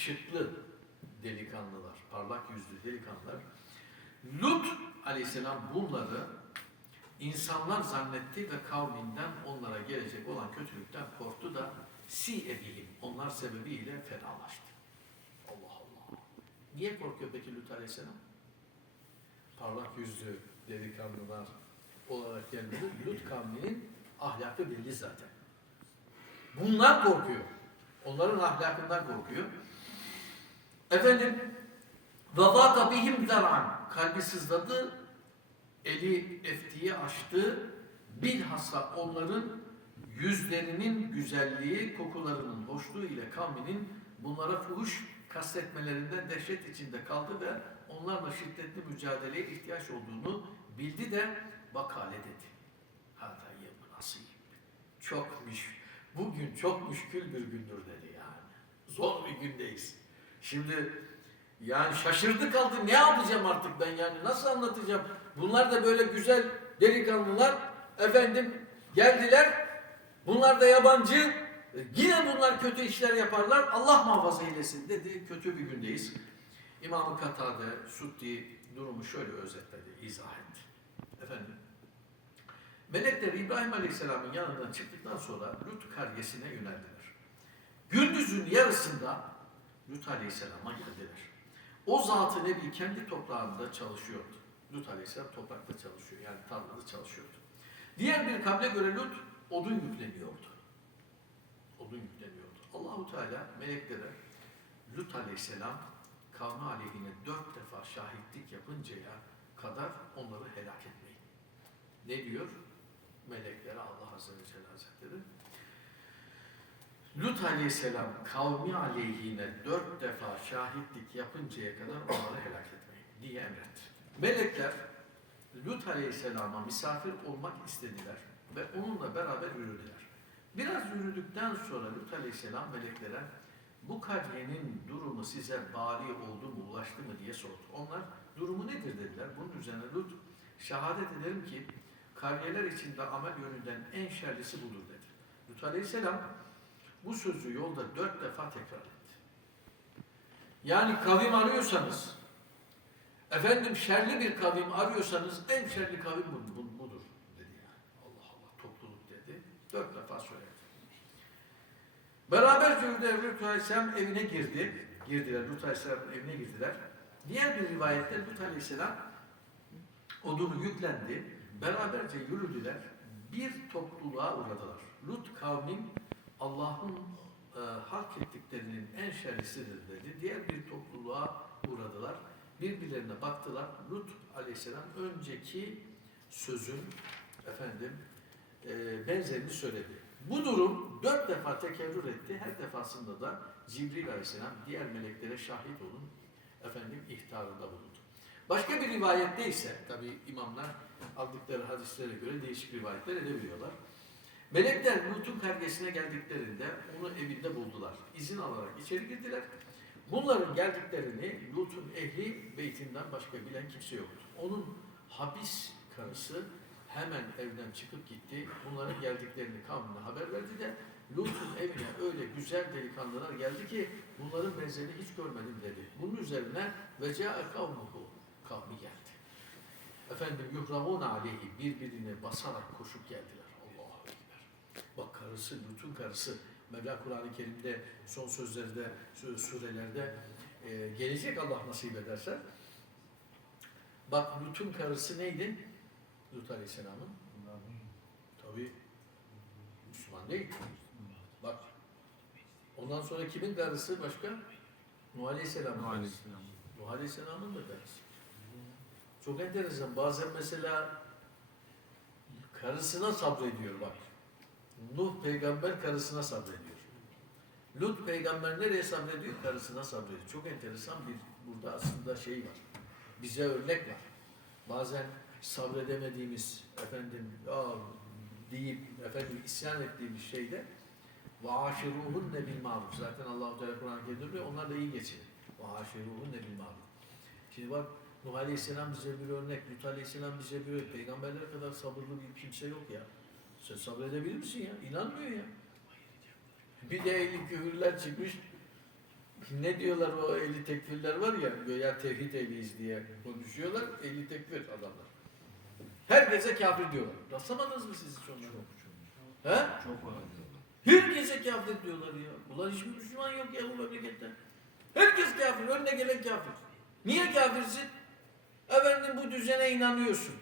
yakışıklı delikanlılar, parlak yüzlü delikanlılar. Lut aleyhisselam bunları insanlar zannetti ve kavminden onlara gelecek olan kötülükten korktu da si ebihim, onlar sebebiyle fenalaştı. Allah Allah. Niye korkuyor peki Lut aleyhisselam? Parlak yüzlü delikanlılar olarak gelmedi. Lut kavminin ahlakı belli zaten. Bunlar korkuyor. Onların ahlakından korkuyor. Efendim وَضَاقَ bihim زَرْعًا Kalbi sızladı, eli eftiyi açtı. Bilhassa onların yüzlerinin güzelliği, kokularının hoşluğu ile kavminin bunlara fuhuş kastetmelerinden dehşet içinde kaldı ve onlarla şiddetli mücadeleye ihtiyaç olduğunu bildi de bakale dedi. Hata yevmun asîb. Çok müş, bugün çok müşkül bir gündür dedi yani. Zor bir gündeyiz. Şimdi yani şaşırdı kaldı. Ne yapacağım artık ben yani? Nasıl anlatacağım? Bunlar da böyle güzel delikanlılar. Efendim geldiler. Bunlar da yabancı. E, Yine bunlar kötü işler yaparlar. Allah muhafaza eylesin dedi. Kötü bir gündeyiz. İmam-ı Katade, Suddi durumu şöyle özetledi, izah etti. Efendim, melekler İbrahim Aleyhisselam'ın yanından çıktıktan sonra Lut karyesine yöneldiler. Gündüzün yarısında Lut Aleyhisselam'a geldiler. O zat-ı Nebi kendi toprağında çalışıyordu. Lut Aleyhisselam toprakta çalışıyor, yani tarlada çalışıyordu. Diğer bir kavle göre Lut odun yükleniyordu. Odun yükleniyordu. Allahu Teala meleklere Lut Aleyhisselam kavmi aleyhine dört defa şahitlik yapıncaya kadar onları helak etmeyin. Ne diyor? Meleklere Allah Azze ve Celle Hazretleri. Lut Aleyhisselam kavmi aleyhine dört defa şahitlik yapıncaya kadar onları helak etmeyin diye emretti. Melekler Lut Aleyhisselam'a misafir olmak istediler ve onunla beraber yürüdüler. Biraz yürüdükten sonra Lut Aleyhisselam meleklere bu kariyenin durumu size bari oldu mu, ulaştı mı diye sordu. Onlar durumu nedir dediler. Bunun üzerine Lut şehadet ederim ki kariyeler içinde amel yönünden en şerlisi budur dedi. Lut Aleyhisselam bu sözü yolda dört defa tekrar etti. Yani kavim arıyorsanız, efendim şerli bir kavim arıyorsanız en şerli kavim bu- bu- budur dedi yani. Allah Allah topluluk dedi. Dört defa söyledi. Beraberce yürüdüler. Lut Aleyhisselam evine girdi. Girdiler. Lut Aleyhisselam'ın evine girdiler. Diğer bir rivayette Lut Aleyhisselam odunu yüklendi. Beraberce yürüdüler. Bir topluluğa uğradılar. Lut kavmin Allah'ın e, hak ettiklerinin en şerlisidir dedi. Diğer bir topluluğa uğradılar. Birbirlerine baktılar. Lut aleyhisselam önceki sözün efendim e, benzerini söyledi. Bu durum dört defa tekerrür etti. Her defasında da Cibril aleyhisselam diğer meleklere şahit olun efendim ihtarında bulundu. Başka bir rivayette ise tabi imamlar aldıkları hadislere göre değişik rivayetler edebiliyorlar. Melekler Lut'un kargesine geldiklerinde onu evinde buldular. İzin alarak içeri girdiler. Bunların geldiklerini Lut'un ehli beytinden başka bilen kimse yoktu. Onun habis karısı hemen evden çıkıp gitti. Bunların geldiklerini kavmine haber verdi de Lut'un evine öyle güzel delikanlılar geldi ki bunların benzerini hiç görmedim dedi. Bunun üzerine ve ca'e kavmuhu kavmi geldi. Efendim yuhravun aleyhi birbirine basarak koşup geldiler. Karısı, Lut'un karısı. Mevla Kur'an-ı Kerim'de son sözlerde, sö- surelerde e, gelecek Allah nasip ederse. Bak Lut'un karısı neydi? Lut Aleyhisselam'ın. Tabi Müslüman değil. Bak. Ondan sonra kimin karısı başka? Nuh Aleyhisselam'ın. Nuh Aleyhisselam'ın da karısı. Çok enteresan. Bazen mesela karısına sabrediyor bak. Nuh peygamber karısına sabrediyor. Lut peygamber nereye sabrediyor? Karısına sabrediyor. Çok enteresan bir burada aslında şey var. Bize örnek var. Bazen sabredemediğimiz efendim ya deyip efendim isyan ettiğimiz şeyde ve aşiruhunne bil maruf. Zaten Allahu Teala Kur'an-ı Kerim'de diyor, onlar da iyi geçinir. Ve aşiruhunne bil maruf. Şimdi bak Nuh Aleyhisselam bize bir örnek, Lut Aleyhisselam bize bir örnek. Peygamberler kadar sabırlı bir kimse yok ya. Sen sabredebilir misin ya? İnanmıyor ya. Bir de ehli küfürler çıkmış. ne diyorlar o ehli tekfirler var ya göya tevhid ehliyiz diye konuşuyorlar. Ehli tekfir adamlar. Herkese kafir diyorlar. Rastlamadınız mı siz hiç onlara? He? Çok var. Herkese kafir diyorlar ya. Ulan hiçbir Müslüman yok ya bu memlekette. Herkes kafir. Önüne gelen kafir. Niye kafirsin? Efendim bu düzene inanıyorsun.